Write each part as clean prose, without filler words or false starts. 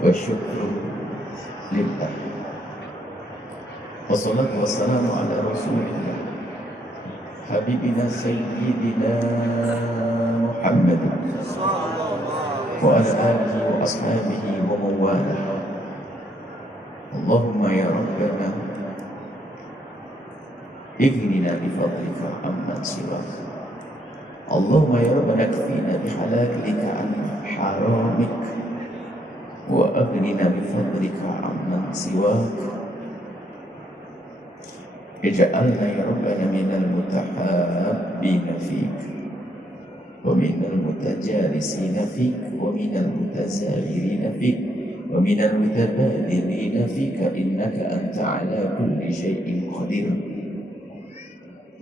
والشكر لله والصلاة والسلام على رسول الله حبيبنا سيدنا محمد وعلى آله وأصحابه ومن والاه. اللهم يا ربنا اغننا بفضلك عمن سواك. اللهم يا ربنا اكفينا بحلالك عن حرامك وأغننا بفضلك عمن سواك. اجعلنا يا ربنا من المتحابين فيك ومن المتجالسين فيك ومن المتزاورين فيك ومن المتبادلين فيك إنك أنت على كل شيء قدير.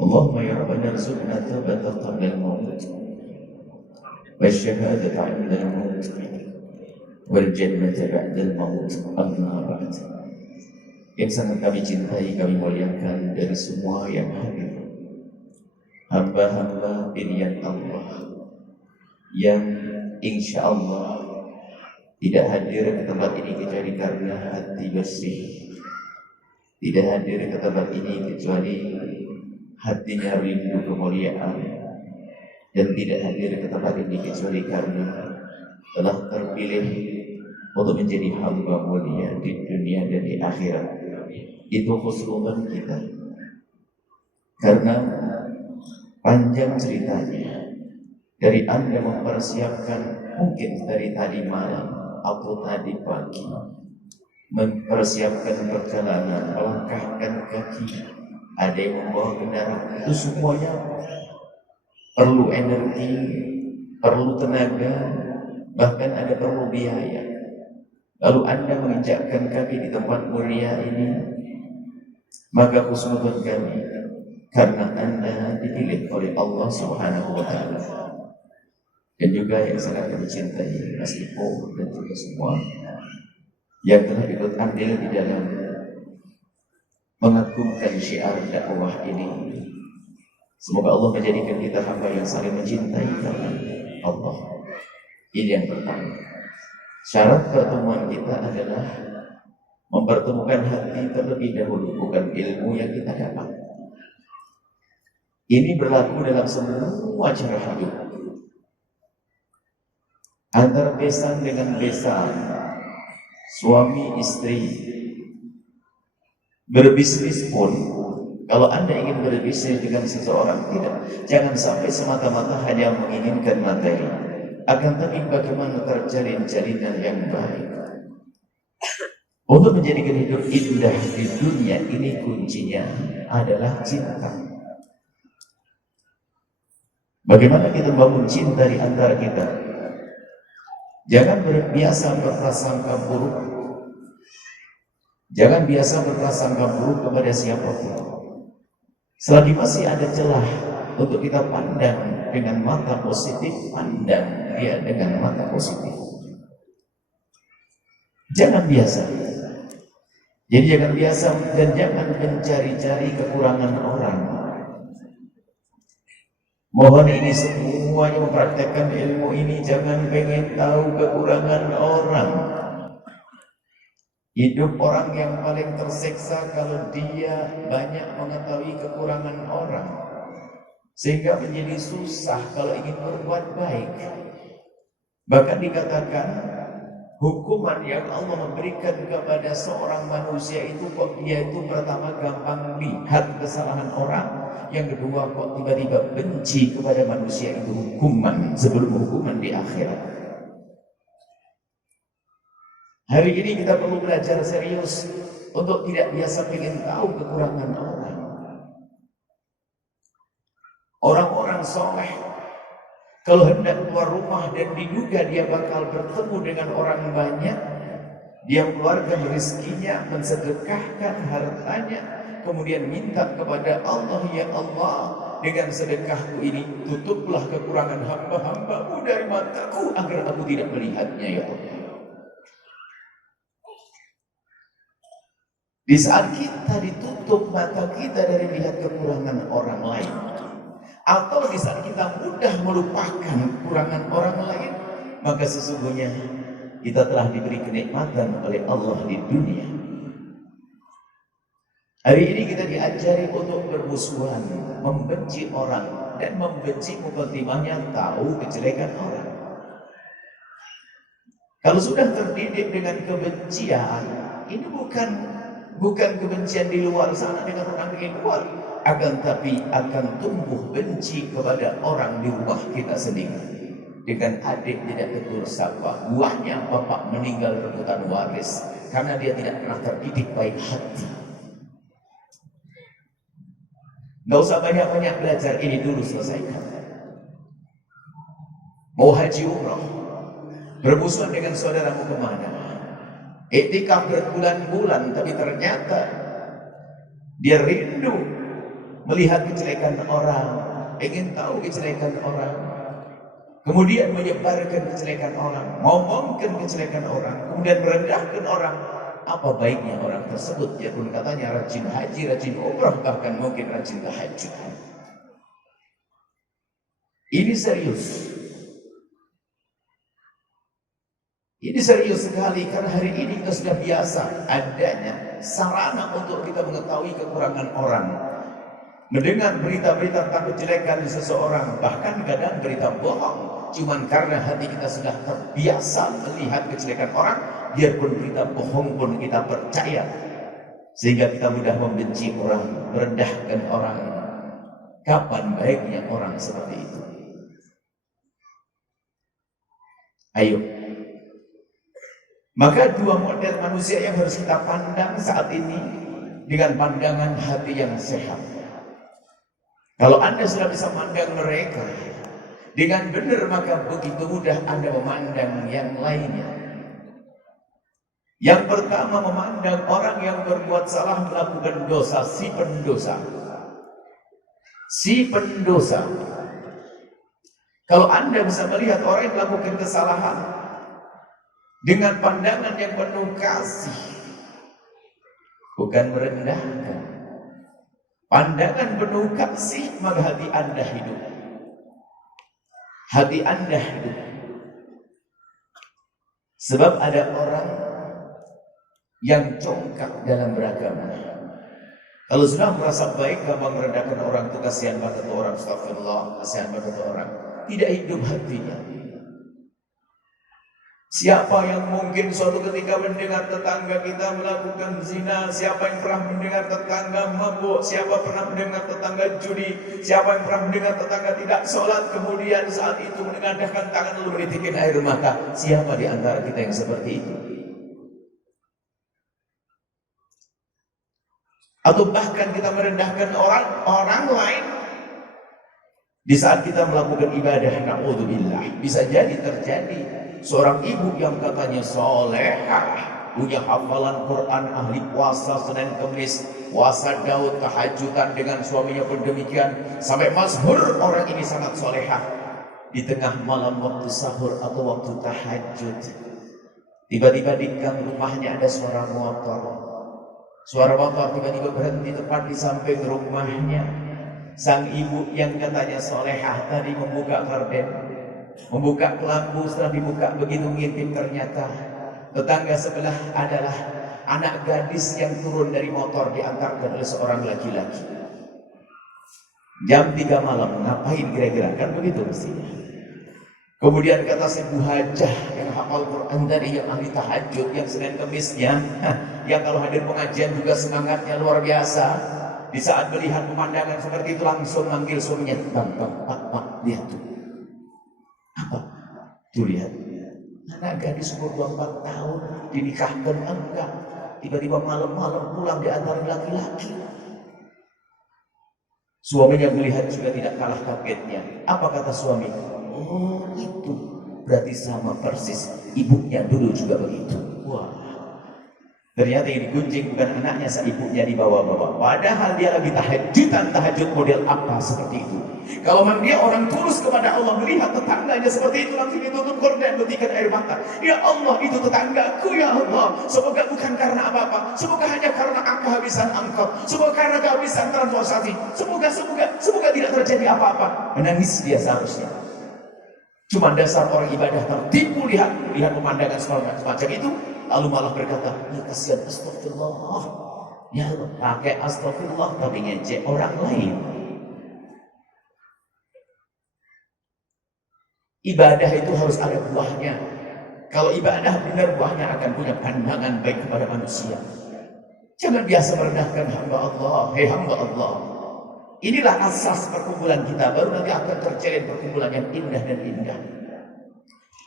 اللهم يا ربنا ارزقنا توبة قبل الموت والشهادة عند الموت والجنة بعد الموت. أما بعد. Yang sangat kami cintai, kami muliakan dari semua yang hadir, hamba-hamba pilihan Allah yang insya Allah tidak hadir ke tempat ini kecuali karena hati bersih, tidak hadir ke tempat ini kecuali hatinya rindu kemuliaan, dan tidak hadir ke tempat ini kecuali karena telah terpilih untuk menjadi hamba mulia di dunia dan di akhirat. Itu khusnudzon kita. Karena panjang ceritanya, dari Anda mempersiapkan mungkin dari tadi malam atau tadi pagi, mempersiapkan perjalanan, melangkahkan kaki, ada yang membawa kendaraan, itu semuanya perlu energi, perlu tenaga, bahkan ada perlu biaya. Lalu Anda menginjakkan kaki di tempat mulia ini, maka khusnudzon kami karena Anda dipilih oleh Allah Subhanahu wa Ta'ala. Dan juga yang sangat kami cintai Mas Ipo dan juga semua yang telah ikut andil di dalam mengagungkan syiar dakwah ini. Semoga Allah menjadikan kita hamba yang saling mencintai karena Allah. Ini yang pertama. Syarat pertemuan kita adalah mempertemukan hati terlebih dahulu, bukan ilmu yang kita dapat. Ini berlaku dalam semua cara hidup. Antara besan dengan besan, suami istri, berbisnis pun, kalau Anda ingin berbisnis dengan seseorang, jangan sampai semata-mata hanya menginginkan materi, akan tapi bagaimana terjalin jalinan yang baik. Untuk menjadikan hidup indah di dunia ini, kuncinya adalah cinta. Bagaimana kita membangun cinta di antara kita? Jangan biasa berprasangka buruk. Jangan biasa berprasangka buruk kepada siapapun. Selagi masih ada celah untuk kita pandang dengan mata positif, pandang dia dengan mata positif. Jangan biasa. Jadi jangan biasa dan jangan mencari-cari kekurangan orang. Mohon ini semuanya mempraktekkan ilmu ini, jangan pengen tahu kekurangan orang. Hidup orang yang paling tersiksa kalau dia banyak mengetahui kekurangan orang, sehingga menjadi susah kalau ingin berbuat baik. Bahkan dikatakan hukuman yang Allah memberikan kepada seorang manusia itu kok dia itu pertama gampang lihat kesalahan orang, yang kedua kok tiba-tiba benci kepada manusia itu, hukuman sebelum hukuman di akhirat. Hari ini kita perlu belajar serius untuk tidak biasa ingin tahu kekurangan orang. Orang-orang soleh kalau hendak keluar rumah dan diduga dia bakal bertemu dengan orang banyak, dia mengeluarkan rezekinya, mensedekahkan hartanya, kemudian minta kepada Allah, ya Allah, dengan sedekahku ini tutuplah kekurangan hamba-hambamu dari mataku agar aku tidak melihatnya, ya Allah. Di saat kita ditutup mata kita dari melihat kekurangan orang lain, atau di saat kita mudah melupakan kekurangan orang lain, maka sesungguhnya Kita telah diberi kenikmatan oleh Allah di dunia. Hari ini kita diajari untuk bermusuhan, membenci orang, dan membenci mukadimahnya tahu kejelekan orang. Kalau sudah terdidik dengan kebencian, ini bukan kebencian di luar sana dengan orang di luar, akan tapi akan tumbuh benci kepada orang di rumah kita sendiri. Dengan adik tidak tegur sapa, buahnya bapak meninggal rebutan waris karena dia tidak pernah terdidik baik hati. Gak usah banyak-banyak belajar, ini dulu selesaikan. Mau haji umrah, bermusuhan dengan saudaramu kemana? Iktikaf berbulan-bulan, tapi ternyata dia rindu melihat kejelekan orang, ingin tahu kejelekan orang, kemudian menyebarkan kejelekan orang, ngomongkan kejelekan orang, kemudian merendahkan orang. Apa baiknya orang tersebut? Dia pun katanya rajin haji, rajin umrah, bahkan mungkin rajin tahajud. Ini serius. Ini serius sekali karena hari ini kita sudah biasa adanya sarana untuk kita mengetahui kekurangan orang. Mendengar berita-berita tentang kejelekan seseorang, bahkan kadang berita bohong. Cuman karena hati kita sudah terbiasa melihat kejelekan orang, biarpun berita bohong pun kita percaya. Sehingga kita mudah membenci orang, merendahkan orang. Kapan baiknya orang seperti itu? Ayo. Maka dua model manusia yang harus kita pandang saat ini dengan pandangan hati yang sehat. Kalau Anda sudah bisa memandang mereka dengan benar, maka begitu mudah Anda memandang yang lainnya. Yang pertama, memandang orang yang berbuat salah, melakukan dosa, si pendosa. Si pendosa. Kalau Anda bisa melihat orang yang melakukan kesalahan dengan pandangan yang penuh kasih, bukan merendahkan, pandangan penuh kasih, maka hati Anda hidup. Hati Anda hidup. Sebab ada orang yang congkak dalam beragama. Kalau sudah merasa baik, gampang merendahkan orang, itu kasihan pada orang, astagfirullah, kasihan pada orang. Tidak hidup hatinya. Siapa yang mungkin suatu ketika mendengar tetangga kita melakukan zina? Siapa yang pernah mendengar tetangga mabuk? Siapa pernah mendengar tetangga judi? Siapa yang pernah mendengar tetangga tidak sholat, kemudian saat itu menengadahkan tangan lalu menitikin air mata? Siapa di antara kita yang seperti itu? Atau bahkan kita merendahkan orang lain di saat kita melakukan ibadah, na'udzubillah. Bisa jadi terjadi seorang ibu yang katanya solehah, punya hafalan Quran, ahli puasa Senin Kemis, puasa Daud, tahajudan dengan suaminya pun demikian, sampai masyhur orang ini sangat solehah. Di tengah malam waktu sahur atau waktu tahajud, tiba-tiba di gang rumahnya ada suara motor. Suara motor tiba-tiba berhenti tepat di samping rumahnya. Sang ibu yang katanya solehah tadi membuka gorden, membuka lampu. Setelah dibuka begitu ngintip, ternyata tetangga sebelah adalah anak gadis yang turun dari motor diantarkan oleh seorang laki-laki. Jam 3 malam, ngapain kira-kira? Kan begitu mestinya. Kemudian kata si Bu Hajah yang hafal Quran tadi, yang ahli tahajud, yang Senin Kemisnya, yang kalau hadir pengajian juga semangatnya luar biasa. Di saat melihat pemandangan seperti itu langsung manggil suaminya, bang, pak, lihat tuh. Apa? Tuh lihat, anak gadis umur 24 tahun dinikahkan enggak, tiba-tiba malam-malam pulang diantar laki-laki. Suaminya melihat juga tidak kalah kagetnya. Apa kata suami? Oh itu, berarti sama persis ibunya dulu juga begitu. Wah, ternyata yang digunjing bukan anaknya, ibunya dibawa-bawa. Padahal dia lagi tahajud model apa seperti itu. Kalau memang dia orang tulus kepada Allah, melihat tetangganya seperti itu, langsung ditutup gorden, menitikkan air mata. Ya Allah, itu tetanggaku ya Allah. Semoga bukan karena apa-apa, semoga hanya karena kehabisan angkot, semoga karena kehabisan transportasi, semoga tidak terjadi apa-apa. Menangis dia seharusnya. Cuma dasar orang ibadah tertipu lihat pemandangan semacam itu, lalu malah berkata, ya kasihan, astagfirullah. Ya pakai astagfirullah tapi ngejek orang lain. Ibadah itu harus ada buahnya. Kalau ibadah benar, buahnya akan punya pandangan baik kepada manusia. Jangan biasa merendahkan hamba Allah. Hei hamba Allah, inilah asas perkumpulan kita. Baru nanti akan terjalin perkumpulan yang indah dan indah.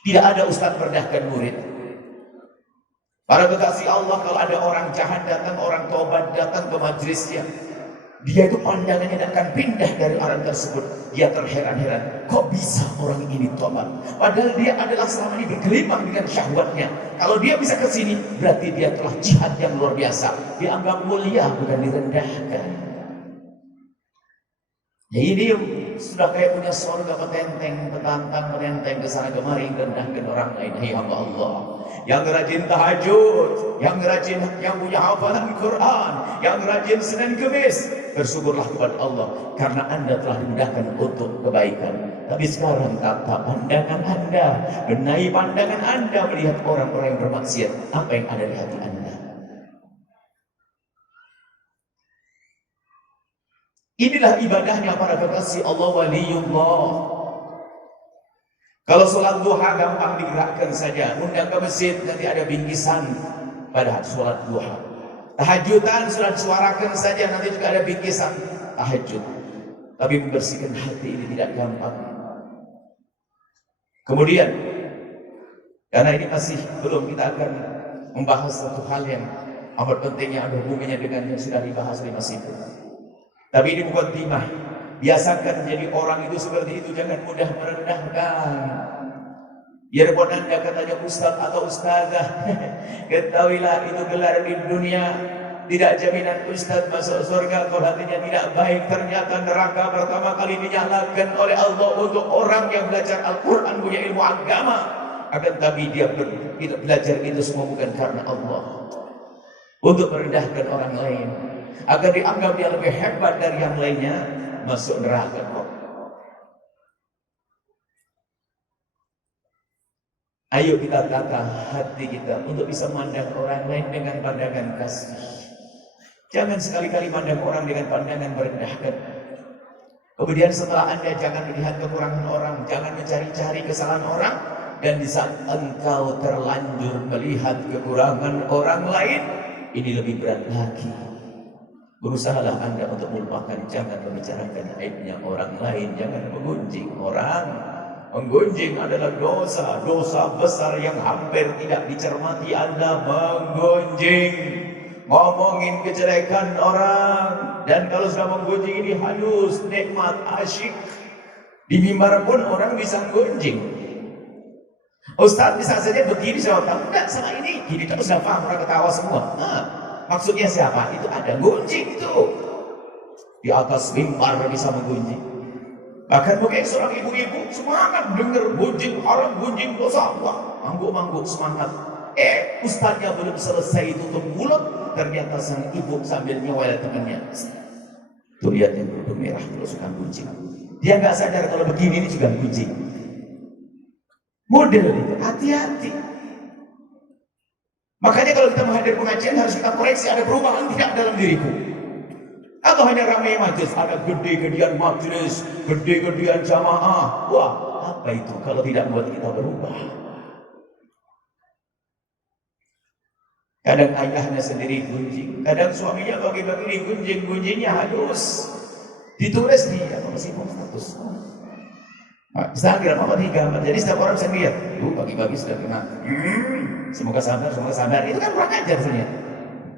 Tidak ada ustaz merendahkan murid. Para kekasih Allah, kalau ada orang jahat datang, orang tobat datang ke majelisnya, dia itu pandangannya tidak akan pindah dari orang tersebut. Dia terheran-heran, kok bisa orang ini tobat? Padahal dia adalah selama ini bergelimang dengan syahwatnya. Kalau dia bisa ke sini, berarti dia telah jihad yang luar biasa. Dianggap mulia, bukan direndahkan. Ya ini sudah kayak punya surga petenteng, petantang, menenteng ke sana kemari, rendahkan orang lain. Hei hamba Allah, yang rajin tahajud, yang rajin, yang punya hafalan Quran, yang rajin Senin Kemis, bersyukurlah kepada Allah karena Anda telah dimudahkan untuk kebaikan. Tapi sekarang tata pandangan Anda, benahi pandangan Anda melihat orang-orang yang bermaksiat. Apa yang ada di hati Anda? Inilah ibadahnya para kekasih Allah, waliullah. Kalau sholat duha gampang digerakkan saja, undang ke masjid, nanti ada bingkisan pada sholat duha. Tahajudan sudah disuarakan saja, nanti juga ada bingkisan tahajud. Tapi membersihkan hati ini tidak gampang. Kemudian, karena ini masih belum, kita akan membahas satu hal yang amat penting yang ada hubungannya dengan yang sudah dibahas oleh Mas Ibu. Tapi ini bukan timah. Biasakan jadi orang itu seperti itu, jangan mudah merendahkan. Biarpun Anda katanya ustaz atau ustazah, ketahuilah itu gelar di dunia. Tidak jaminan ustaz masuk surga kalau hatinya tidak baik. Ternyata neraka pertama kali dinyalakan oleh Allah untuk orang yang belajar Al-Quran, punya ilmu agama. Akan tapi dia belajar itu semua bukan karena Allah, untuk merendahkan orang lain, agar dianggap dia lebih hebat dari yang lainnya, masuk neraka. Ayo kita tata hati kita untuk bisa memandang orang lain dengan pandangan kasih. Jangan sekali-kali mandang orang dengan pandangan merendahkan. Kemudian setelah Anda jangan melihat kekurangan orang, jangan mencari-cari kesalahan orang. Dan di saat engkau terlanjur melihat kekurangan orang lain, ini lebih berat lagi. Berusahalah Anda untuk melupakan, jangan membicarakan aibnya orang lain, jangan menggunjing orang. Menggunjing adalah dosa besar yang hampir tidak dicermati. Anda menggunjing, ngomongin kejelekan orang, dan kalau sudah menggunjing ini halus, nikmat, asyik. Di mimbar pun orang bisa menggunjing. Ustaz bisa saja begini, saya tahu enggak sama ini, gini terus sudah paham, orang ketawa semua. Maksudnya siapa? Itu ada gunjing itu. Di atas mimbar bisa menggunjing. Bahkan mungkin seorang ibu-ibu semangat dengar gunjing haram, gunjing dosa. Wah, mangguk-mangguk semangat. Ustaznya belum selesai tutup mulut, ternyata sang ibu sambil nyewel temannya. Tuh lihat yang kerudung merah terus suka gunjing. Dia nggak sadar kalau begini ini juga gunjing. Model itu, hati-hati. Makanya kalau kita menghadiri pengajian harus kita koreksi, ada perubahan tidak dalam diriku. Atau hanya ramai majelis, ada gede-gedean majelis, gede-gedean jamaah. Wah, apa itu kalau tidak buat kita berubah? Kadang ayahnya sendiri gunjing, kadang suaminya bagi-bagi gunjing-gunjingnya halus. Ditulis di masih status. Instagram apa di gambar, jadi setiap orang bisa lihat. Pagi-pagi sudah kena. Semoga sabar, semoga sabar. Itu kan kurang ajar sebenarnya.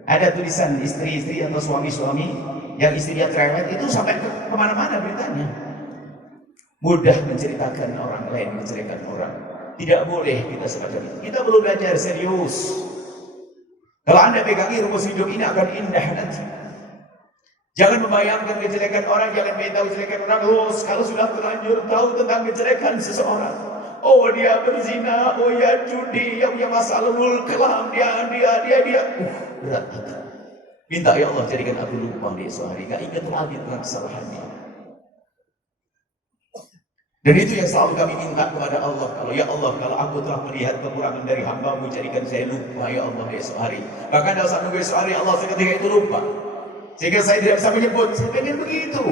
Ada tulisan istri-istri atau suami-suami yang istrinya cerewet itu sampai kemana-mana beritanya. Mudah menceritakan orang lain, menceritakan orang. Tidak boleh kita semacam itu. Kita perlu belajar serius. Kalau Anda pegangi rumus hidup ini akan indah nanti. Jangan membayangkan kejelekan orang, jangan ingin tahu kejelekan orang. Kalau sudah terlanjur tahu tentang kejelekan seseorang, oh dia berzina, oh ya judi, yang punya masalah kelam, dia. Berat hati. Minta ya Allah jadikan aku lupa di esok hari, gak ingat lagi tentang kesalahannya. Dan itu yang selalu kami minta kepada Allah. Kalau ya Allah, kalau aku telah melihat kekurangan dari hamba-Mu, jadikan saya lupa ya Allah esok hari. Bahkan dalam saat nunggu esok hari Allah seketika itu lupa, sehingga saya tidak bisa menyebut. Saya pengen begitu.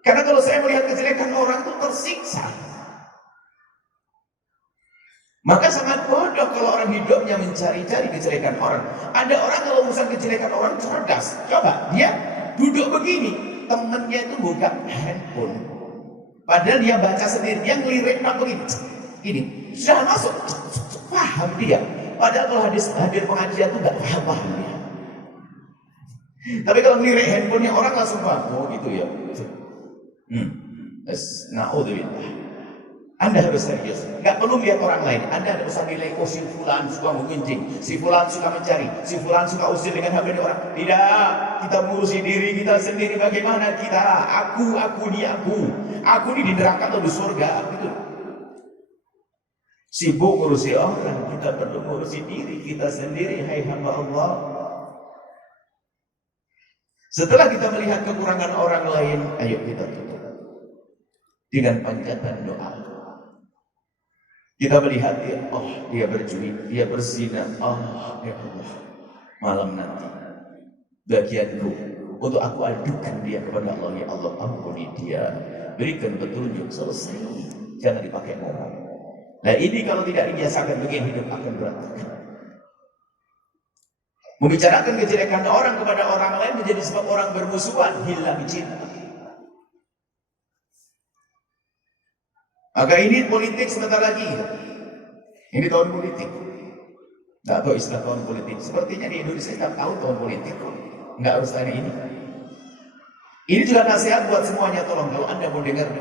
Karena kalau saya melihat kejelekan orang itu tersiksa. Maka sangat bodoh kalau orang hidupnya mencari-cari kejelekan orang. Ada orang kalau urusan kejelekan orang cerdas. Coba dia duduk begini, temennya itu buka handphone, padahal dia baca sendiri, dia ngelirik begini, ini sudah masuk, paham dia. Padahal kalau hadir pengajian itu nggak paham dia. Tapi kalau ngelirik handphonenya orang langsung paham. Oh gitu ya. Naudzubillah. Anda harus serius, nggak perlu lihat orang lain. Anda harus nilai, oh si fulan suka mengunjing, si fulan suka mencari, si fulan suka usir dengan HP orang. Tidak, kita mengurusi diri kita sendiri. Bagaimana kita? Aku ini di neraka atau di surga? Gitu. Sibuk ngurusi orang, kita perlu ngurusi diri kita sendiri. Hai hamba Allah. Setelah kita melihat kekurangan orang lain, ayo kita tutup dengan panjatan doa. Kita melihat dia, oh dia berjudi, dia berzina, oh ya Allah, malam nanti bagianku untuk aku adukan dia kepada Allah. Ya Allah, ampuni dia, berikan petunjuk, selesai, jangan dipakai ngomong. Nah ini kalau tidak dibiasakan, begini hidup akan berantakan. Membicarakan kejelekan orang kepada orang lain menjadi sebab orang bermusuhan, hilang cinta. Maka ini politik sebentar lagi. Ini tahun politik. Nggak tahu istilah tahun politik. Sepertinya di Indonesia tidak tahu tahun politik. Nggak harus tanya ini. Ini juga nasihat buat semuanya. Tolong kalau Anda mau dengar.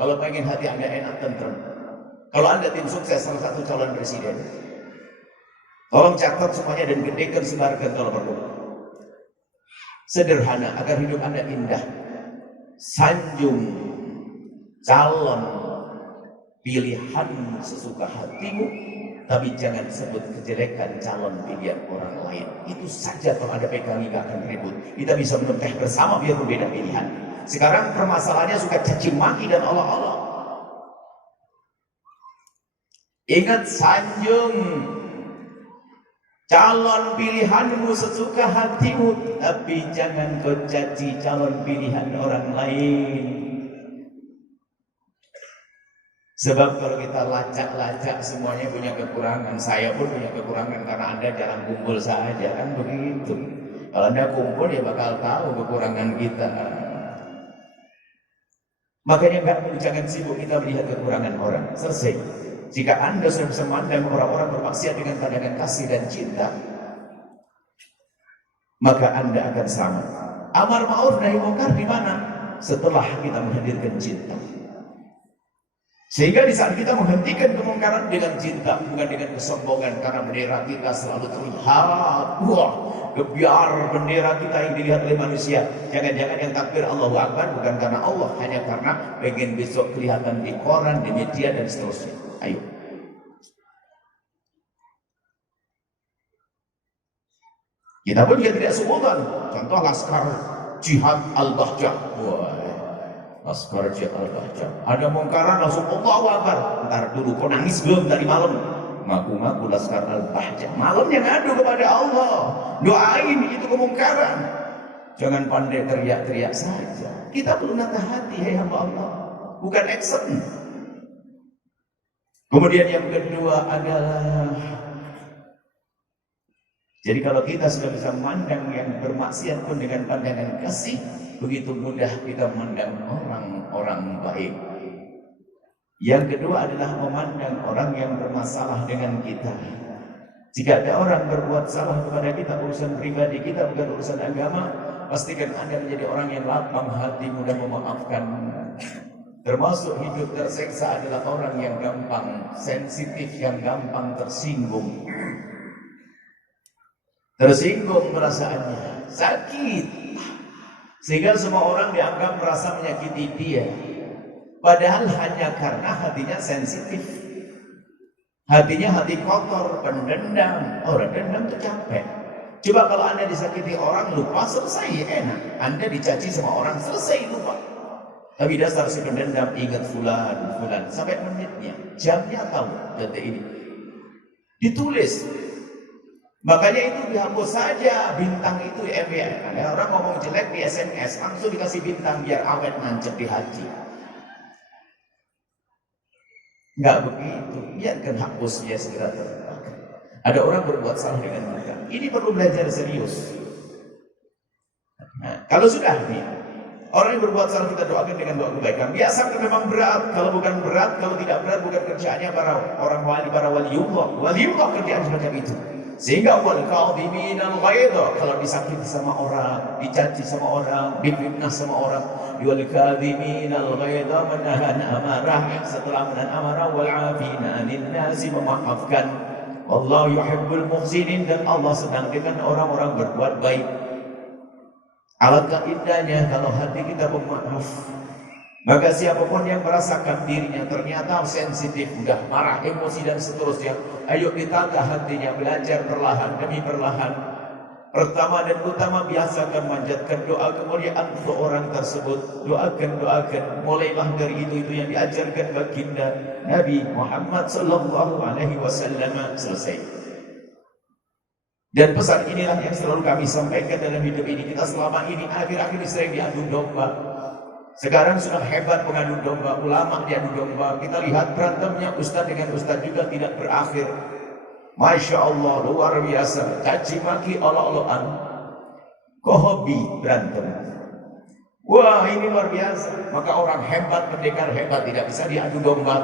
Kalau pengen hati Anda enak, tentrem. Kalau Anda tim sukses salah satu calon presiden, tolong catat semuanya dan gedekan, sebarkan kalau perlu. Sederhana agar hidup Anda indah. Sanjung calon pilihan sesuka hatimu, tapi jangan sebut kejelekan calon pilihan orang lain. Itu saja kalau Anda pegangi gak akan ribut. Kita bisa menenteh bersama biar berbeda pilihan. Sekarang permasalahannya suka caci maki dan Allah-Allah. Ingat, sanjung calon pilihanmu sesuka hatimu, tapi jangan kau caci calon pilihan orang lain. Sebab kalau kita lacak-lacak semuanya punya kekurangan. Saya pun punya kekurangan karena Anda jarang kumpul saja, kan begitu. Kalau Anda kumpul ya bakal tahu kekurangan kita. Makanya jangan sibuk kita melihat kekurangan orang. Selesai. Jika Anda sudah bisa memandang orang-orang bermaksiat dengan pandangan kasih dan cinta, maka Anda akan selamat. Amar ma'ruf nahi munkar di mana? Setelah kita menghadirkan cinta. Sehingga di saat kita menghentikan kemungkaran dengan cinta, bukan dengan kesombongan, karena bendera kita selalu terlihat. Wah, gebiar bendera kita yang dilihat oleh manusia. Jangan-jangan yang takbir Allahu Akbar bukan karena Allah, hanya karena pengen besok kelihatan di koran, di media dan seterusnya. Ayo. Kita pun juga tidak sungguhan. Contoh Laskar Jihad Al-Bahjah. Wah, Laskar Jihad Al-Bahjah. Ada mungkaran langsung Allahu Akbar. Ntar dulu, kau nangis belum tadi malam? Ngaku-ngaku Laskar Al-Bahjah. Malamnya ngadu kepada Allah. Doain itu kemungkaran. Jangan pandai teriak-teriak saja. Kita perlu nata hati, hai hamba Allah. Bukan action. Kemudian yang kedua adalah, jadi kalau kita sudah bisa memandang yang bermaksiat pun dengan pandangan kasih, begitu mudah kita memandang orang-orang baik. Yang kedua adalah memandang orang yang bermasalah dengan kita. Jika ada orang berbuat salah kepada kita, urusan pribadi kita bukan urusan agama, pastikan Anda menjadi orang yang lapang hati, mudah memaafkan. Termasuk hidup terseksa adalah orang yang gampang sensitif, yang gampang tersinggung. Tersinggung perasaannya, sakit, sehingga semua orang dianggap merasa menyakiti dia. Padahal hanya karena hatinya sensitif. Hatinya hati kotor, pendendam. Orang dendam itu capek. Coba kalau Anda disakiti orang, lupa, selesai, enak. Anda dicaci sama orang, selesai, lupa. Tapi dasar si pendendam ingat fulan, fulan sampai menitnya, jamnya tahu detik ini. Ditulis. Makanya itu dihapus saja bintang itu MWN. Orang ngomong jelek di SMS langsung dikasih bintang biar awet nancep di hati. Enggak begitu, biarkan hapusnya segera terlupakan. Ada orang berbuat salah dengan mudah. Ini perlu belajar serius. Nah, kalau sudah nih, orang yang berbuat salah kita doakan dengan doa kebaikan. Biasa memang berat, kalau bukan berat, kalau tidak berat bukan kerjaannya para orang wali, para waliullah. Waliullah kerjaan semacam itu. Sehingga wal kadhimin al ghaidha, kalau disakiti sama orang, dicaci sama orang, difitnah sama orang, wal kadhimin al ghaidha, menahan amarah, setelah menahan amarah, wal afina 'anil nasi, memaafkan. Wallahu yuhibbul muhsinin, dan Allah sedang dengan orang-orang berbuat baik. Alangkah indahnya kalau hati kita pemaaf. Maka siapapun yang merasakan dirinya ternyata sensitif, mudah marah, emosi dan seterusnya, ayo ditata hatinya, belajar perlahan demi perlahan. Pertama dan utama, biasakan manjatkan doa kemuliaan untuk orang tersebut. Doakan, mulailah dari itu yang diajarkan baginda Nabi Muhammad sallallahu alaihi wasallam. Selesai. Dan pesan inilah yang selalu kami sampaikan dalam hidup ini. Kita selama ini akhir-akhir sering diadu domba. Sekarang sudah hebat pengadu domba, ulama diadu domba. Kita lihat berantemnya ustaz dengan ustaz juga tidak berakhir. Masya Allah, luar biasa. Caci maki, olok-olokan. Kok hobi berantem? Wah, ini luar biasa. Maka orang hebat, pendekar hebat tidak bisa diadu domba.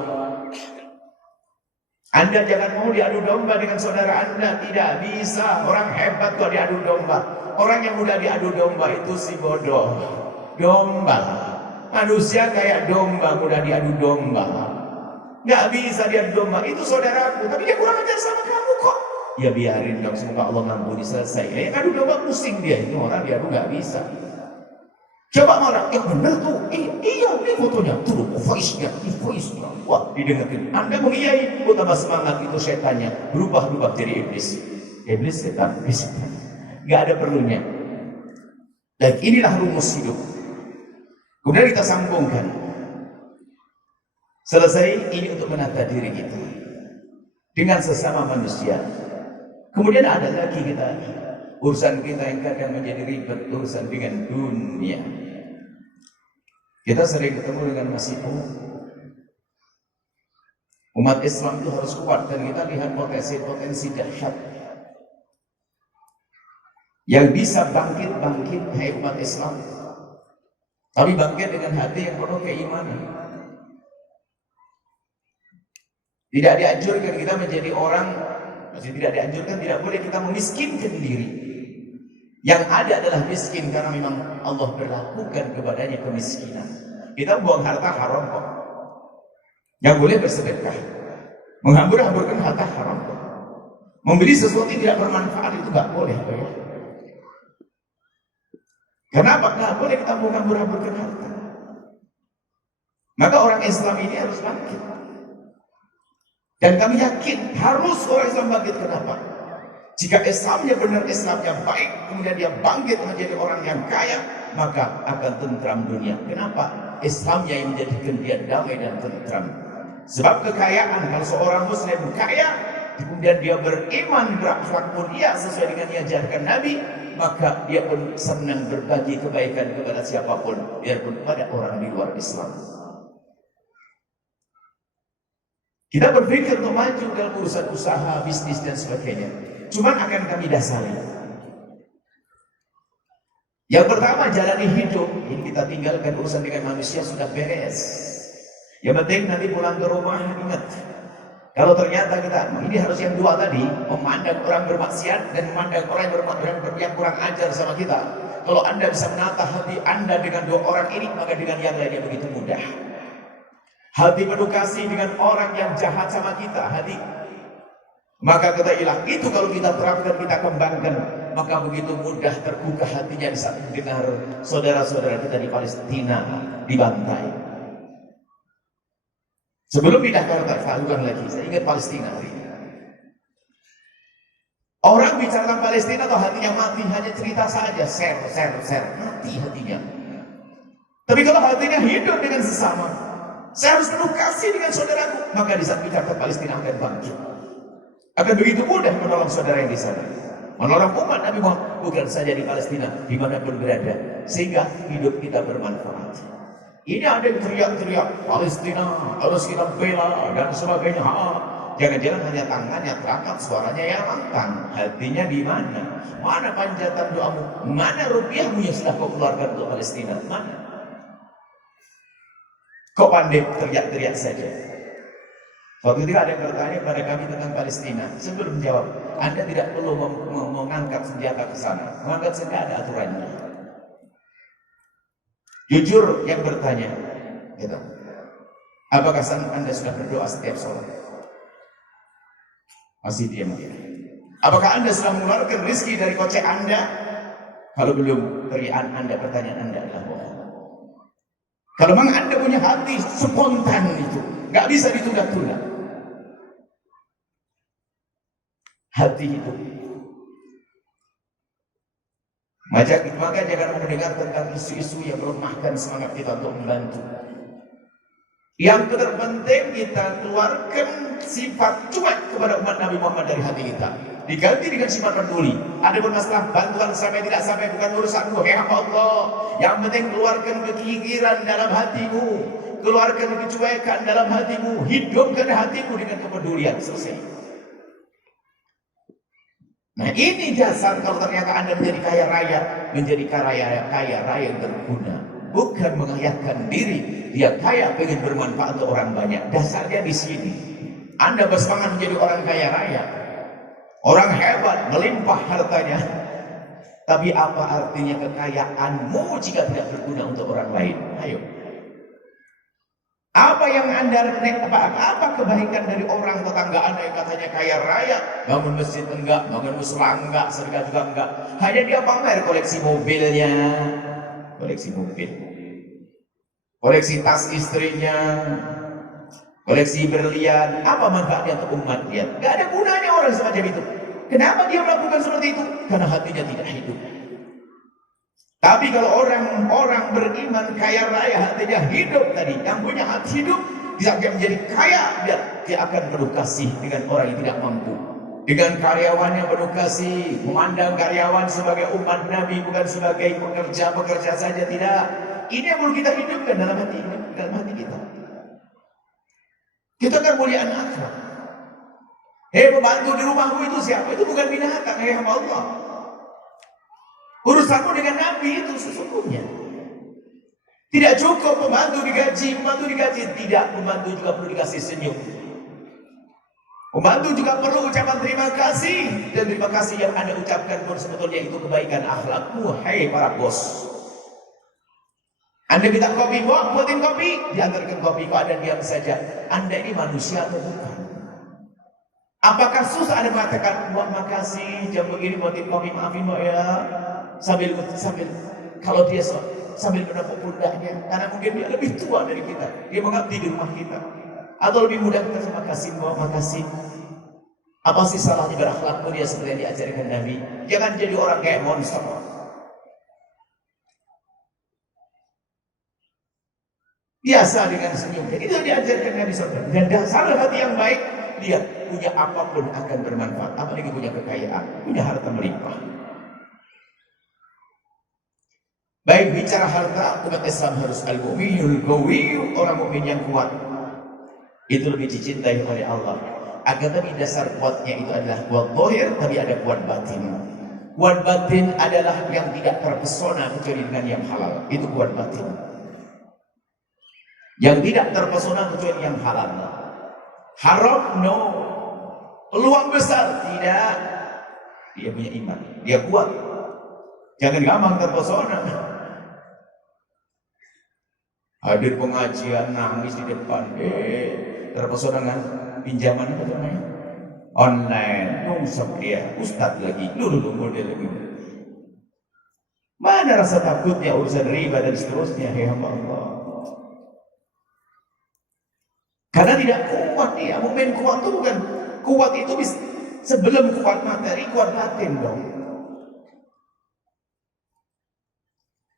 Anda jangan mau diadu domba dengan saudara Anda, tidak bisa. Orang hebat kok diadu domba. Orang yang mudah diadu domba itu si bodoh. Domba. Manusia kayak domba, mudah diadu domba. Nggak bisa diadu domba. Itu saudaraku, tapi dia kurang ajar sama kamu kok. Ya biarin dong, semoga Allah ngampuni, selesai. Yang adu domba pusing dia. Ini orang diadu nggak bisa. Coba marah, yang benar tuh. Iya, ini fotonya. Tuh, voice-nya. Wah, didengerin. Anda mengiyai, tambah semangat, itu setannya. Berubah jadi iblis. Iblis setan. Nggak ada perlunya. Dan inilah rumus hidup. Kemudian kita sambungkan. Selesai, ini untuk menata diri kita dengan sesama manusia. Kemudian ada lagi kita, urusan kita yang kadang menjadi ribet, urusan dengan dunia. Kita sering ketemu dengan masifah. Umat Islam itu harus kuat, dan kita lihat potensi dahsyat yang bisa bangkit, hai umat Islam. Tapi bangkit dengan hati yang penuh keimanan. Tidak dianjurkan kita menjadi orang, tidak dianjurkan, tidak boleh kita memiskinkan diri. Yang ada adalah miskin karena memang Allah berlakukan kepadanya kemiskinan. Kita buang harta haram kok. Yang boleh bersedekah. Menghambur-hamburkan harta haram kok. Membeli sesuatu yang tidak bermanfaat itu nggak boleh. Kenapa? Nggak boleh kita menghambur-hamburkan harta. Maka orang Islam ini harus bangkit. Dan kami yakin harus orang Islam bangkit. Kenapa? Jika Islamnya benar, Islamnya baik, kemudian dia bangkit menjadi orang yang kaya, maka akan tentram dunia. Kenapa? Islamnya yang menjadikan dia damai dan tentram. Sebab kekayaan, kalau seorang Muslim kaya, kemudian dia beriman, berakhlak mulia sesuai dengan yang diajarkan Nabi, maka dia pun senang berbagi kebaikan kepada siapapun, biarpun pada orang di luar Islam. Kita berpikir untuk maju dalam urusan usaha, bisnis dan sebagainya. Cuman akan kami dasari. Yang pertama, jalani hidup. Ini kita tinggalkan urusan dengan manusia, sudah beres. Yang penting nanti pulang ke rumah, ingat. Kalau ternyata kita, ini harus yang dua tadi, memandang orang bermaksiat dan memandang orang yang kurang ajar sama kita. Kalau Anda bisa menata hati Anda dengan dua orang ini, maka dengan yang lainnya begitu mudah. Hati penuh kasih dengan orang yang jahat sama kita, hati. Maka kita hilang. Itu kalau kita terapkan, kita kembangkan, maka begitu mudah terbuka hatinya di saat mendengar saudara-saudara kita di Palestina dibantai. Sebelum pindah ke Jakarta, lagi, saya ingat Palestina hari ini. Orang bicara tentang Palestina atau hatinya mati, hanya cerita saja, share, mati hatinya. Tapi kalau hatinya hidup dengan sesama, saya harus penuh kasih dengan saudaraku, maka di saat kita ke Palestina akan bangkit. Akan begitu mudah menolong saudara yang di sana, menolong umat Nabi Muhammad, bukan saja di Palestina, dimanapun berada, sehingga hidup kita bermanfaat. Ini ada yang teriak-teriak Palestina harus kita bela dan sebagainya. Jangan-jangan hanya tangannya terangkat, suaranya yang lantang, hatinya di mana? Mana panjatan doamu? Mana rupiahmu yang sudah kau keluarkan untuk Palestina? Mana? Kau pandai teriak-teriak saja. Waktu itu ada yang bertanya pada kami tentang Palestina. Sebelum menjawab, Anda tidak perlu mengangkat senjata ke sana. Mengangkat senjata ada aturannya. Jujur yang bertanya, gitu. Apakah Anda sudah berdoa setiap sholat? Masih diam. Apakah Anda sudah mengeluarkan rezeki dari kocek Anda? Kalau belum, pertanyaan Anda adalah bohong. Kalau memang Anda punya hati spontan itu, nggak bisa ditunda-tunda. Hati itu. Maka jangan mendengar tentang isu-isu yang melemahkan semangat kita untuk membantu. Yang terpenting kita keluarkan sifat cuek kepada umat Nabi Muhammad dari hati kita, diganti dengan sifat peduli. Ada bermasalah bantuan sampai tidak sampai bukan urusanmu, ya Allah. Yang penting keluarkan kekikiran dalam hatimu, keluarkan kecuekan dalam hatimu, hidupkan hatimu dengan kepedulian. Selesai. Nah ini dasar kalau ternyata Anda menjadi kaya raya, menjadi kaya raya yang berguna, bukan mengayahkan diri. Dia kaya pengen bermanfaat untuk orang banyak. Dasarnya di sini. Anda bersemangat menjadi orang kaya raya, orang hebat, melimpah hartanya. Tapi apa artinya kekayaanmu jika tidak berguna untuk orang lain? Ayo. Apa yang Anda apa kebaikan dari orang tetangga Anda yang katanya kaya raya, bangun masjid enggak, bangun musyola enggak, sedekah juga enggak. Hanya dia pamer koleksi mobilnya, koleksi mobil, koleksi tas istrinya, koleksi berlian. Apa manfaatnya untuk umat dia? Gak ada gunanya orang semacam itu. Kenapa dia melakukan seperti itu? Karena hatinya tidak hidup. Tapi kalau orang beriman kaya raya, hatinya hidup tadi, yang punya hati hidup, bisa dia menjadi kaya, dia akan penuh kasih dengan orang yang tidak mampu. Dengan karyawannya penuh kasih, memandang karyawan sebagai umat Nabi, bukan sebagai pekerja saja, tidak. Ini yang perlu kita hidupkan dalam hati kita. Kita kan mulia akhlak. Pembantu di rumahmu itu siapa? Itu bukan binatang, hamba Allah. Urusanmu dengan Nabi itu sesungguhnya. Tidak cukup pembantu digaji, tidak. Pembantu juga perlu dikasih senyum. Pembantu juga perlu ucapan terima kasih. Dan terima kasih yang Anda ucapkan pun sebetulnya itu kebaikan akhlakmu. Hai para bos, Anda minta kopi, buatin kopi, diantarkan kopi, kok Anda diam saja. Anda ini manusia atau bukan? Apakah susah Anda mengatakan, makasih jam begini buatin kopi, maafin ya. Sambil kalau dia sambil menepuk pundaknya, karena mungkin dia lebih tua dari kita, dia mengabdi di rumah kita, atau lebih muda kita, makasih. Apa sih salahnya berakhlakmu dia seperti yang diajarkan Nabi? Jangan jadi orang kayak monster. Biasa dengan senyumnya, itu yang diajarkan Nabi SAW. Dan dasar hati yang baik, dia punya apapun akan bermanfaat, apalagi punya kekayaan, punya harta melimpah. Baik bicara harta, umat Islam harus al-mu'minul qawiyyu, orang mukmin yang kuat. Itu lebih dicintai oleh Allah. Agar tapi dasar kuatnya itu adalah kuat zahir, tapi ada kuat batin. Kuat batin adalah yang tidak terpesona kecuali dengan yang halal. Itu kuat batin. Yang tidak terpesona kecuali yang halal. Haram, no. Peluang besar, tidak. Dia punya iman, dia kuat. Jangan gampang terpesona. Hadir pengajian, nangis di depan, terpesona dengan pinjaman apa namanya? Online, nungsep dia, ustadz lagi, dulu model lagi. Mana rasa takutnya urusan riba dan seterusnya, ya Allah. Karena tidak kuat dia, mukmin kuat itu bukan kuat itu bisa sebelum kuat materi, kuat batin dong.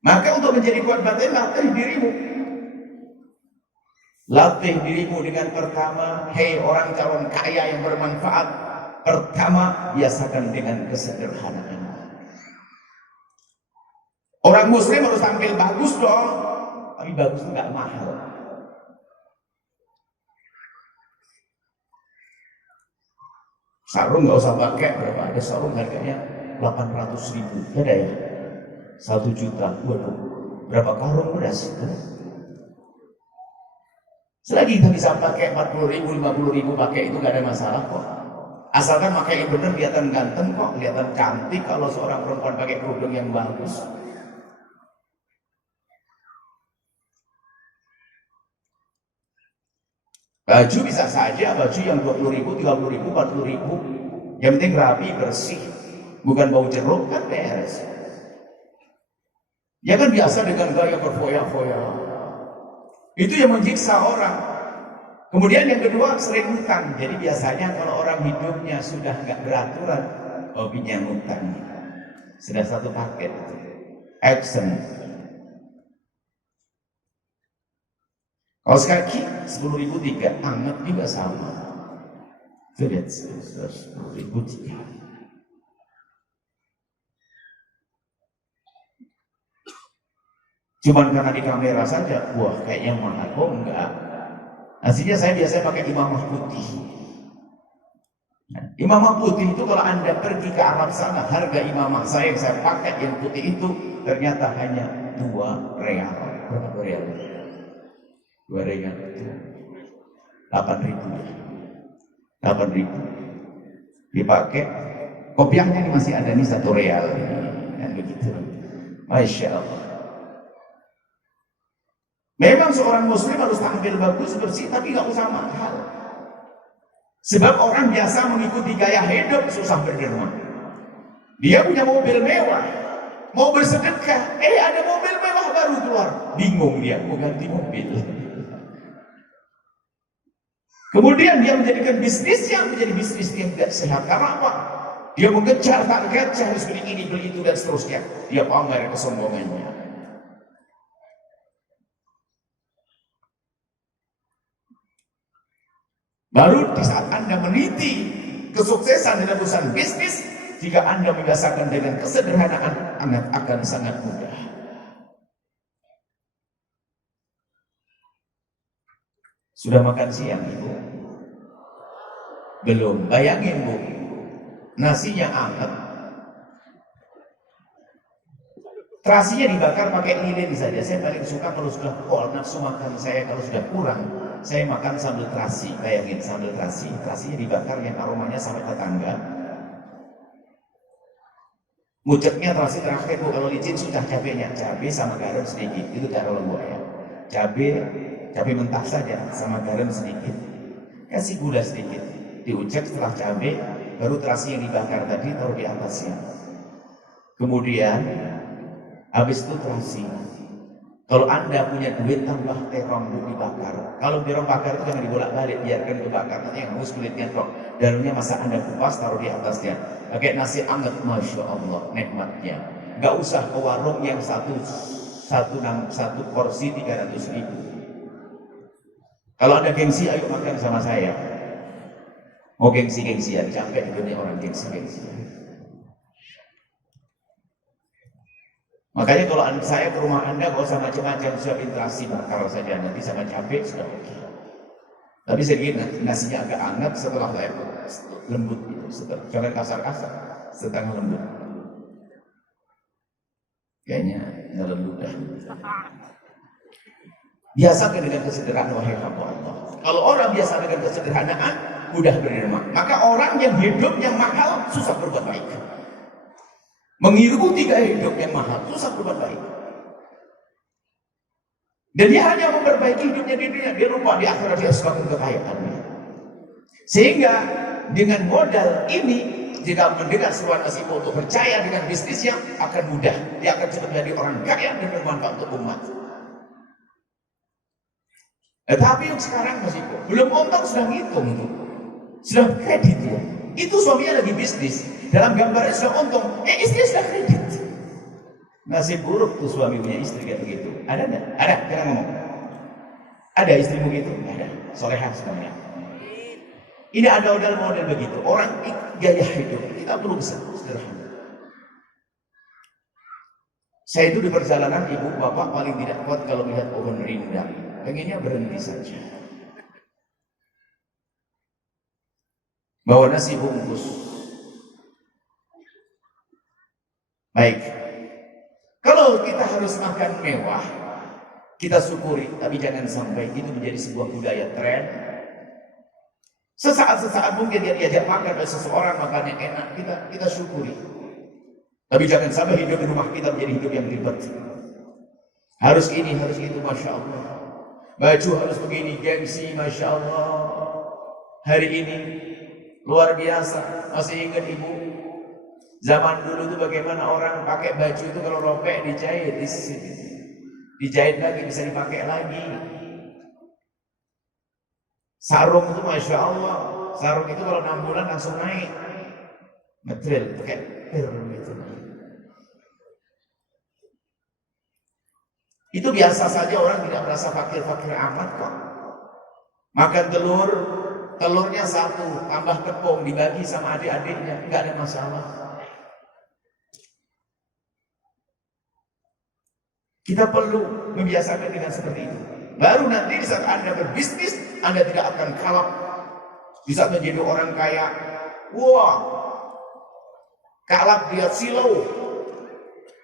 Maka untuk menjadi kuat batin, latih dirimu. Latih dirimu dengan pertama, hei orang calon kaya yang bermanfaat, pertama biasakan dengan kesederhanaan. Orang muslim harus tampil bagus dong, tapi bagus itu nggak mahal. Sarung nggak usah pakai berapa, ada sarung harganya 800.000, ada ya 1 juta, waduh, berapa karung beras? Selagi kita bisa pakai 40.000, 50.000 pakai itu gak ada masalah kok. Asalkan pakai yang benar, kelihatan ganteng kok, kelihatan cantik. Kalau seorang perempuan pakai kerudung yang bagus. Baju bisa saja, baju yang 20.000, 30.000, 40.000. Yang penting rapi, bersih, bukan bau jeruk, kan beres. Ya kan biasa dengan gaya berfoya-foya. Itu yang menyiksa orang. Kemudian yang kedua, sering hutang. Jadi biasanya kalau orang hidupnya sudah nggak beraturan, hobinya hutang. Sudah satu paket. Action. Kaos kaki 10.000 3, anget juga sama. Sudah 10.000 3. Cuman karena di kamera saja, wah kayaknya mahal. Oh enggak. Aslinya saya biasanya pakai imamah putih. Nah, imamah putih itu kalau Anda pergi ke Arab sana, harga imamah saya yang saya pakai yang putih itu ternyata hanya 2 real. Berapa real? 2 real itu 8.000 ya. 8.000 dipakai. Kopiahnya ini masih ada nih 1 real. Kan begitu. Masya Allah. Memang seorang muslim harus tampil bagus, bersih, tapi gak usah mahal. Sebab orang biasa mengikuti gaya hidup susah berderma. Dia punya mobil mewah, mau bersedekah, ada mobil mewah baru keluar. Bingung dia, mau ganti mobil. Kemudian dia menjadikan bisnis yang menjadi bisnis yang tidak sehat. Karena apa? Dia mengejar target, saya harus beli ini, beli itu, dan seterusnya. Dia pamer kesombongannya. Baru di saat Anda meniti kesuksesan dalam urusan bisnis, jika Anda membiasakan dengan kesederhanaan, Anda akan sangat mudah. Sudah makan siang, Ibu? Belum. Bayangin, Bu, nasinya anget, terasinya dibakar pakai lilin saja. Saya paling suka kalau sudah nafsu makan saya kalau sudah kurang, saya makan sambal terasi. Bayangin sambal terasi, terasinya dibakar yang aromanya sampai tetangga. Mucetnya terasi terakhir, Bu, kalau licin sudah cabenya, cabai sama garam sedikit, itu taruh lembu ya. Cabai mentah saja sama garam sedikit, kasih gula sedikit, diucek setelah cabai, baru terasi yang dibakar tadi taruh di atasnya. Kemudian habis itu terasi. Kalau Anda punya duit, tambah terong dibakar. Kalau terong bakar itu jangan dibolak-balik, biarkan kebakar. Nanti yang hangus kulitnya kok. Dalamnya masa Anda kupas, taruh di atasnya. Pakai nasi anget, Masya Allah, nikmatnya. Gak usah ke warung yang satu porsi 300.000. Kalau Anda gengsi, ayo makan sama saya. Mau gengsi-gengsian, capek dunia orang gengsi-gengsian. Makanya kalau saya ke rumah Anda, gak usah macam-macam, siapin terasi bakar saja, nanti sama cabai sudah oke. Tapi sedikit nasinya agak hangat setelah lembut gitu, jangan kasar-kasar, setengah lembut. Kayaknya lembut dah. Biasakan dengan kesederhanaan, wahai hamba Allah. Kalau orang biasa dengan kesederhanaan, mudah berderma. Maka orang yang hidupnya mahal, susah berbuat baik. Mengikuti gaya hidup yang mahal, susah berbuat baik. Dan dia hanya memperbaiki hidupnya di dunia, dia lupa di akhirat dia semakin kekayaannya. Sehingga dengan modal ini, jika mendengar seruan Mas Ippo untuk percaya dengan bisnisnya, akan mudah. Dia akan cepat menjadi orang kaya dan bermanfaat untuk umat. Tapi yang sekarang Mas Ippo, belum untung sudah ngitung tuh. Sudah kredit ya. Itu suaminya lagi bisnis. Dalam gambarnya sudah untung, istrinya sudah kredit. Nasib buruk tuh suami punya istri kayak begitu. Ada enggak? Ada, jangan ngomong. Ada istrimu gitu? Ada. Solehah semuanya. Ini ada model begitu. Orang gaya hidup kita perlu sederhana. Saya itu di perjalanan, ibu bapak paling tidak kuat kalau melihat pohon rindang. Pengennya berhenti saja. Bawa nasi bungkus. Baik. Kalau kita harus makan mewah, kita syukuri. Tapi jangan sampai itu menjadi sebuah budaya tren. Sesaat mungkin dia diajak makan oleh seseorang, makannya enak, kita syukuri. Tapi jangan sampai hidup di rumah kita menjadi hidup yang ribet. Harus ini, harus itu, Masya Allah. Baju harus begini, gengsi, Masya Allah. Hari ini, luar biasa. Masih ingat ibu? Zaman dulu itu bagaimana orang pakai baju itu kalau robek dijahit. Dijahit lagi, bisa dipakai lagi. Sarung itu Masya Allah. Sarung itu kalau 6 bulan langsung naik. Material, pakai per gitu. Itu biasa saja, orang tidak merasa fakir-fakir amat kok. Makan telur, telurnya 1, tambah tepung, dibagi sama adik-adiknya, nggak ada masalah. Kita perlu membiasakan dengan seperti itu. Baru nanti di saat Anda berbisnis, Anda tidak akan kalap. Di saat menjadi orang kaya, wah, kalap dia silau.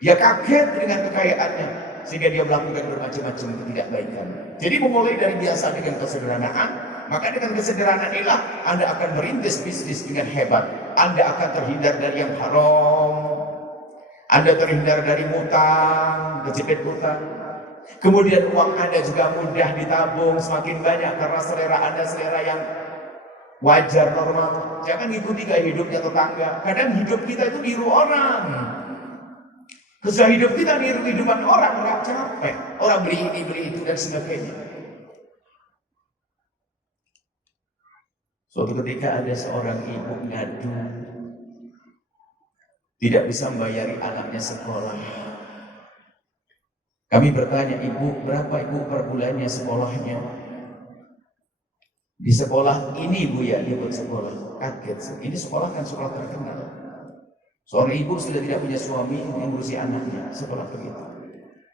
Dia kaget dengan kekayaannya. Sehingga dia melakukan bermacam-macam ketidakbaikan. Jadi memulai dari biasa dengan kesederhanaan, maka dengan kesederhanaan inilah Anda akan merintis bisnis dengan hebat. Anda akan terhindar dari yang haram. Anda terhindar dari utang, kejepit utang. Kemudian uang Anda juga mudah ditabung, semakin banyak karena selera Anda selera yang wajar, normal. Jangan ikuti gaya hidupnya tetangga. Kadang hidup kita itu niru orang. Kesudah hidup kita niru kehidupan orang, nggak capek. Orang beli ini, beli itu, dan sebagainya. Suatu ketika ada seorang ibu ngadu, tidak bisa membayari anaknya sekolah. Kami bertanya, ibu, berapa ibu per bulannya sekolahnya? Di sekolah ini bu ya, dia buat sekolah. Kaget, ini sekolah kan sekolah terkenal. Seorang ibu sudah tidak punya suami yang ngurusi anaknya, sekolah begitu.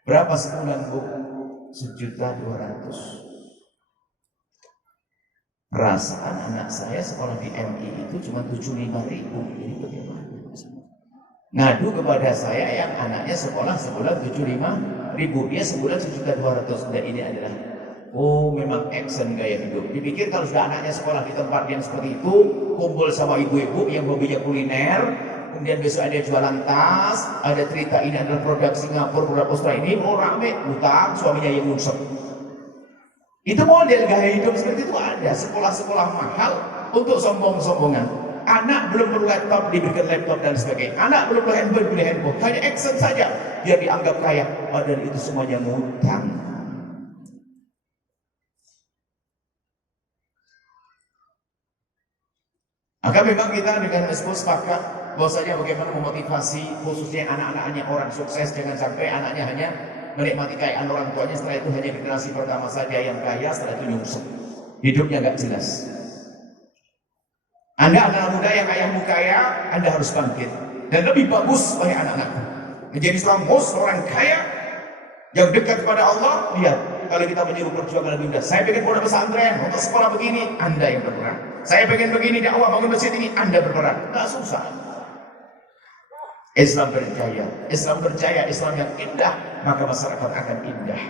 Berapa sebulan bu? 1.200.000. Perasaan anak saya sekolah di MI itu cuma 75.000. Ini bagaimana? Ngadu kepada saya yang anaknya sekolah sebulan 75.000, dia sebulan 1.200.000. Dan ini adalah, oh memang action gaya hidup. Dipikir kalau sudah anaknya sekolah di tempat yang seperti itu, kumpul sama ibu-ibu yang hobinya kuliner, kemudian besok ada jualan tas, ada cerita ini adalah produk Singapura, produk Australia, ini mau rame, utang, suaminya yang ngusep. Itu model gaya hidup seperti itu ada. Sekolah-sekolah mahal untuk sombong-sombongan. Anak belum perlu laptop, diberikan laptop dan sebagainya. Anak belum perlu handphone, beli handphone. Hanya action saja, biar dianggap kaya. Padahal itu semuanya ngutang. Maka memang kita dengan Mespo sepakat bahwasanya bagaimana memotivasi khususnya anak-anaknya orang sukses, jangan sampai anaknya hanya menikmati kekayaan orang tuanya, setelah itu hanya generasi pertama saja yang kaya, setelah itu nyungsep, hidupnya nggak jelas. Anda anak muda yang ayahmu kaya, Anda harus bangkit dan lebih bagus oleh anak-anakku menjadi seorang kaya yang dekat kepada Allah. Lihat, kalau kita menyuruh perjuangan lebih mudah, saya pengen pondok pesantren untuk sekolah begini, Anda yang berperan. Saya pengen begini dakwah bangun masjid ini, Anda berperan. Nggak susah. Islam berjaya, Islam yang indah, maka masyarakat akan indah.